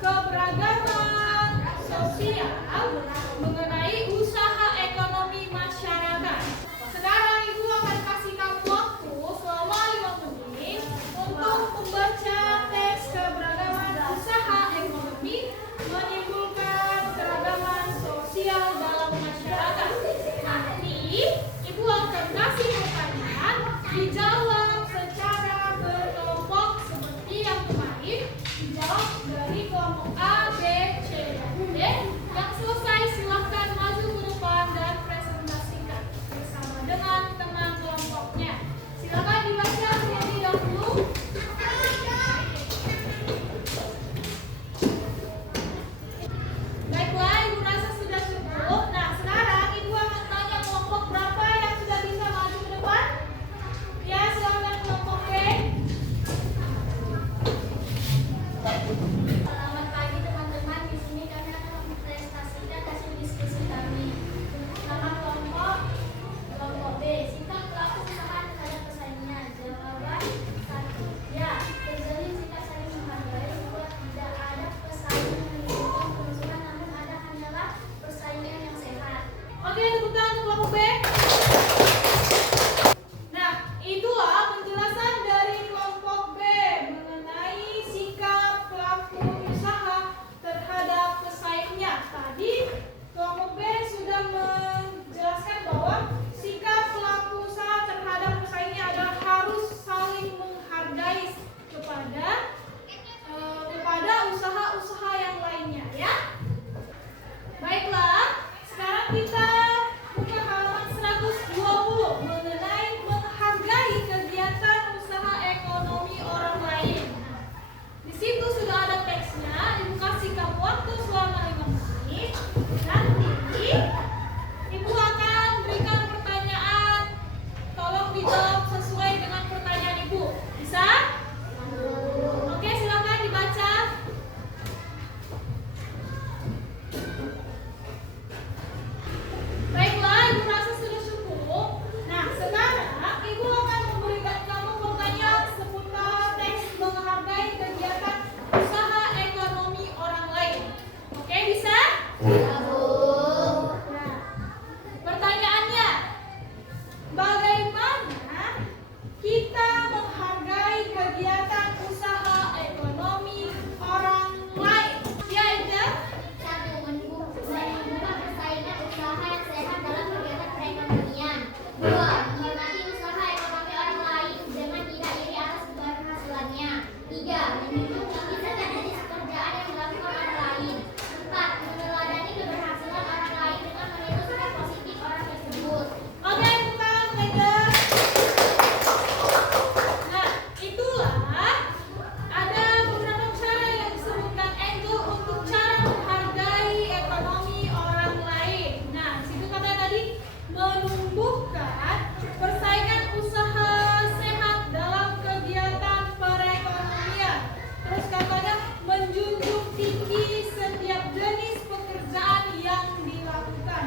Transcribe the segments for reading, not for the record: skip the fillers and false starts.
keberagaman sosial mengenai usaha ekonomi masyarakat. Sekarang Ibu akan kasih kamu waktu selama 5 menit untuk membaca teks keberagaman usaha ekonomi menimbulkan keragaman sosial dalam masyarakat. Nanti Ibu akan kasih pertanyaan, dijawab secara berkelompok seperti yang kemarin. Dijawab dari kelompok A, B, C, dan D. Yang selesai silakan maju ke depan dan presentasikan bersama dengan teman kelompoknya. Silakan dibaca terlebih dahulu. Baiklah, Ibu rasa sudah cukup. Nah, sekarang Ibu akan tanya kelompok berapa yang sudah bisa maju ke depan. Ya, silakan kelompok B. Selamat pagi teman-teman, di sini kami akan mempresentasikan hasil diskusi kami. Nama kelompok B, sikap pelaku usaha terhadap pesaingnya. Jawaban 1. Ya, terjalin sikap saling menghargai bahwa tidak ada persaingan yang menimbulkan kerusuhan, namun ada hanyalah persaingan yang sehat. Oke, tepuk tangan untuk kelompok B. Nah, itulah penjelasan dari kelompok B mengenai sikap pelaku usaha terhadap pesaingnya. Tadi kelompok B sudah menjelaskan bahwa sikap pelaku usaha terhadap pesaingnya adalah harus saling menghargai kepada usaha-usaha yang lainnya, ya. Baiklah, sekarang kita buka halaman 120 mengenai menghargai kegiatan usaha ekonomi orang lain. Di situ sudah ada teksnya. Ibu kasih kamu waktu selama 5 menit. Nanti Ibu akan berikan pertanyaan. Tolong dijawab sesuai dengan pertanyaan Ibu. Bisa? Oke, silakan dibaca. Baiklah, Ibu rasa sudah cukup. Nah, sekarang Ibu akan memberikan kamu pertanyaan seputar teks menghargai kegiatan usaha ekonomi orang lain. Oke, bisa? Nah, pertanyaannya, bagaimana kita menghargai kegiatan usaha ekonomi orang lain? Ya, Ida? 1. Menumbuhkan persaingan usaha yang sehat dalam kegiatan perekonomian. 2. Menghormati usaha ekonomi orang lain dengan tidak iri atas keberhasilannya. 3. Menjunjung tinggi setiap jenis pekerjaan yang dilakukan orang lain. 4. Meneladani keberhasilan orang lain dengan meniru sikap positif orang tersebut. Oke, bukan Ida. Nah, itulah ada beberapa cara yang disebutkan Angel untuk cara menghargai ekonomi orang lain. Nah, di situ katanya tadi menumbuhkan persaingan usaha sehat dalam kegiatan perekonomian. Terus katanya menjunjung tinggi setiap jenis pekerjaan yang dilakukan.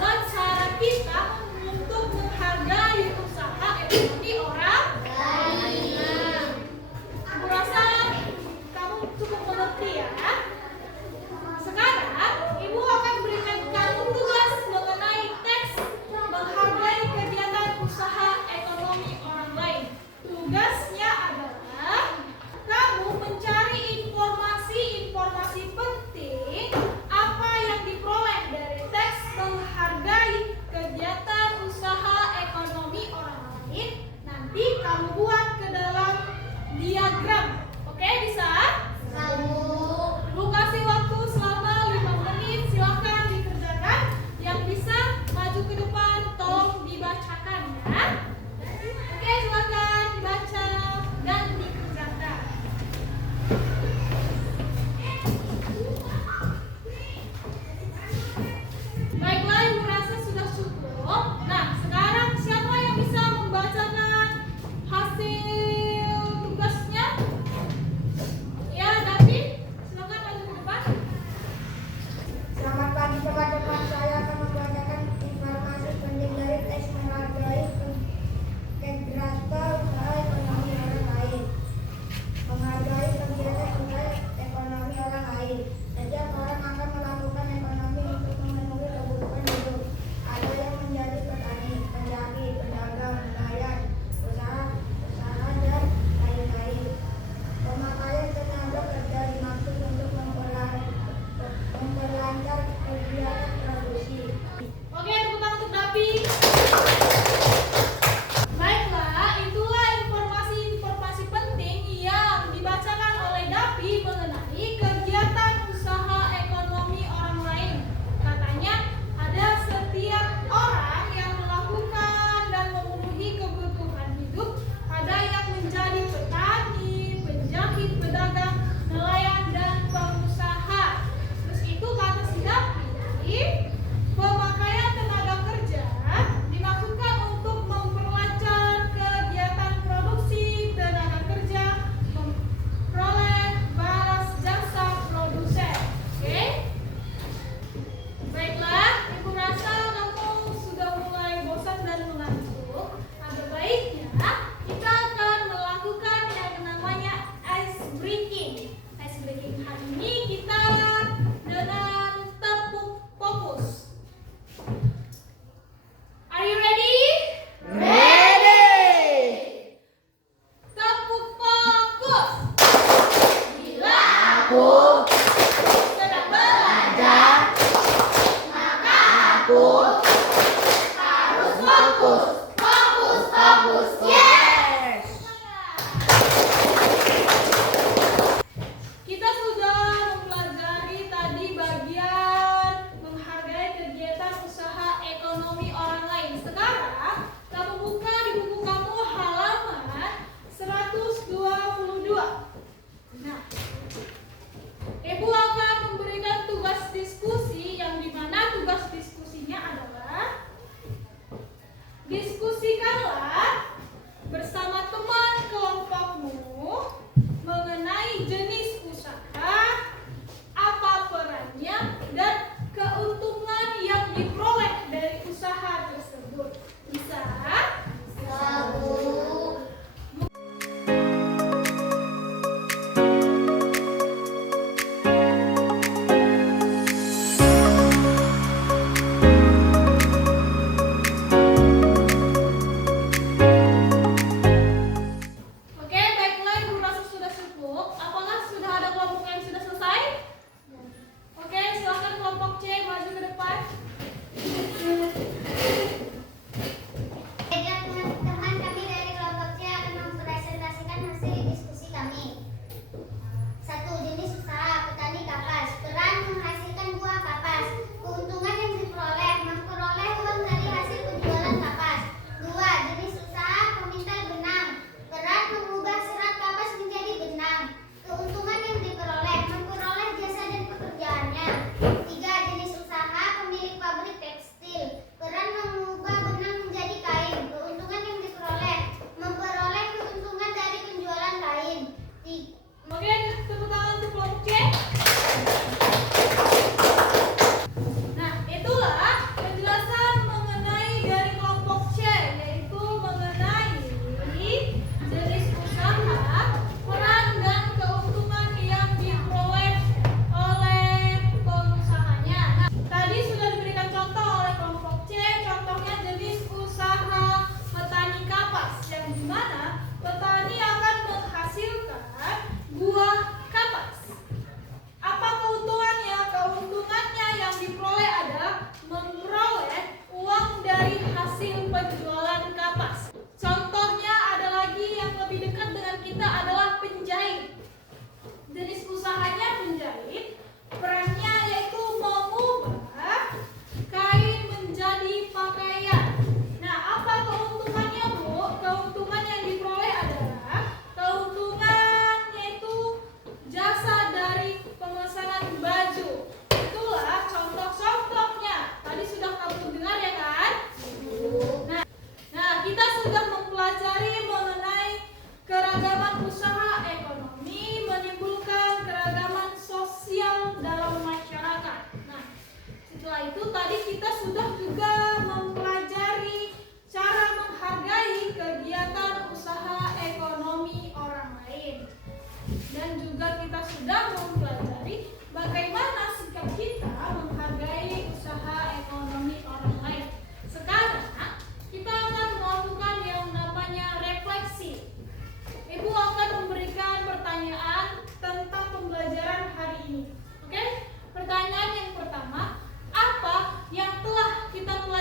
Dan cara kita untuk menghargai usaha ekonomi orang lain. Nah, aku rasa kamu cukup mengerti, ya. Sekarang Ibu akan berikan kamu tugas mengenai teks menghargai kegiatan usaha ekonomi orang lain. Tugasnya adalah kamu mencari informasi penting apa yang diperoleh dari teks menghargai kegiatan usaha ekonomi orang lain. Nanti kamu buat ke dalam diagram. Oke, bisa? Ibu kasih waktu selama 5 menit. Silakan dikerjakan. Yang bisa maju ke depan tolong dibacakan, ya. Oke, silakan dibaca dan dikerjakan. Baiklah, Ibu rasa sudah cukup. Nah, sekarang siapa yang bisa membacakan hasil tugasnya? Ya, David, silakan maju ke depan. Selamat pagi teman-teman, saya akan membacakan informasi penting dari teks menghargai kegiatan usaha ekonomi orang lain. Menghargai kegiatan aku sedang belajar, maka aku harus fokus, fokus, fokus. Yes! Kita sudah mempelajari tadi bagian menghargai kegiatan usaha ekonomi orang lain. Sekarang kamu buka di buku kamu halaman 122. Nah, Ibu akan memberikan tugas diskusi yang dimana tugas diskusinya adalah diskusikanlah bersama teman kelompokmu mengenai jenis usaha, apa perannya, dan keuntungan yang diperoleh dari usaha tersebut. Bisa? Oke, baiklah Ibu rasa sudah cukup. Apakah sudah ada kelompok yang sudah selesai? Oke, silakan kelompok C maju ke depan. Baiklah teman-teman, kami dari kelompok C akan mempresentasikan hasil diskusi kami. 1. Jenis usaha petani kapas. Peran menghasilkan buah kapas. Keuntungan yang diperoleh, memperoleh uang dari hasil penjualan kapas. 2. Jenis usaha pemintal benang. Peran mengubah serat kapas menjadi benang. Keuntungan yang diperoleh, memperoleh jasa dan pekerjaannya. 3. Jenis usaha pemilik pabrik tekstil. Peran mengubah benang menjadi kain. Keuntungan yang diperoleh, memperoleh keuntungan dari penjualan kain. Oke, tepuk tangan untuk kelompok C. Nah, itulah penjelasan mengenai dari kelompok C, yaitu mengenai jenis usaha, peran dan keuntungan yang diperoleh oleh pengusahanya. Nah, tadi sudah diberikan contoh oleh kelompok C, contohnya jenis usaha petani kapas, yang dimana petani akan menghasilkan buah kapas. Apa keuntungannya? Keuntungannya yang diperoleh adalah memperoleh uang dari hasil penjualan kapas. Contohnya ada lagi yang lebih dekat dengan kita adalah penjahit. Jenis usahanya penjahit, perannya yaitu mengubah kain menjadi pakaian. Nah, apa keuntungannya, Bu? Keuntungan yang diperoleh adalah keuntungan yaitu jasa dari pemesanan baju. Itulah contoh-contohnya. Tadi sudah kamu dengar ya kan? Nah, kita sudah mempelajari mengenai keragaman usaha ekonomi menimbulkan keragaman sosial dalam masyarakat. Nah, setelah itu tadi kita sudah juga mempelajari cara menghargai kegiatan usaha ekonomi orang lain. Dan juga kita sudah mempelajari bagaimana sikap kita menghargai usaha ekonomi orang lain. Sekarang kita akan melakukan yang namanya refleksi. Ibu akan memberikan pertanyaan tentang pembelajaran hari ini. Oke? Pertanyaan yang pertama, apa yang telah kita pelajari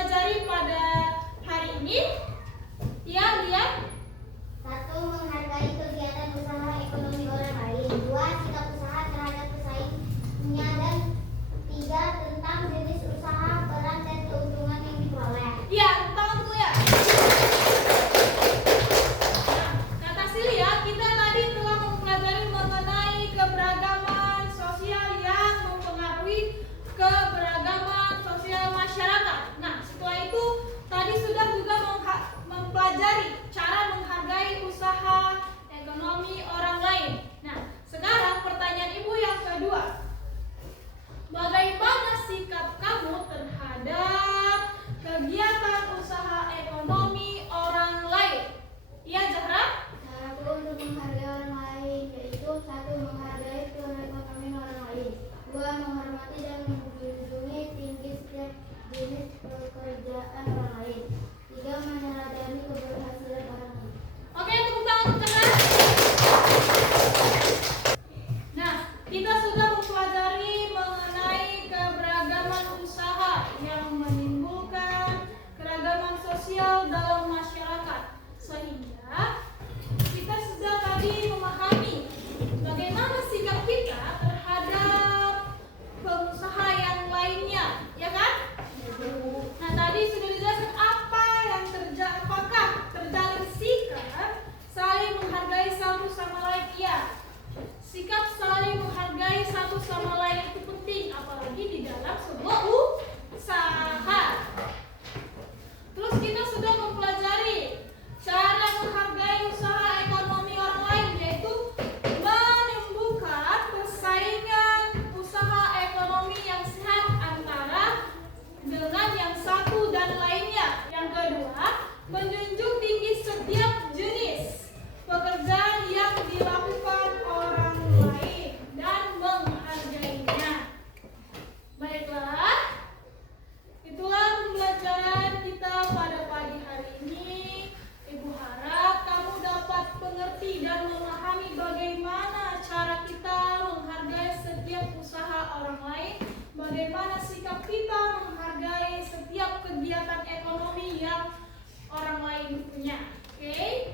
satu sama lain itu penting, apalagi di dalam sebuah usaha. Terus kita sudah mempelajari cara menghargai usaha ekonomi orang lain, yaitu menumbuhkan persaingan usaha ekonomi yang sehat antara dengan yang satu dan lainnya. Yang kedua, menjunjung tinggi setiap jenis pekerjaan yang dilakukan orang lain dan menghargainya. Baiklah, itulah pembelajaran kita pada pagi hari ini. Ibu harap kamu dapat mengerti dan memahami bagaimana cara kita menghargai setiap usaha orang lain, bagaimana sikap kita menghargai setiap kegiatan ekonomi yang orang lain punya. Oke?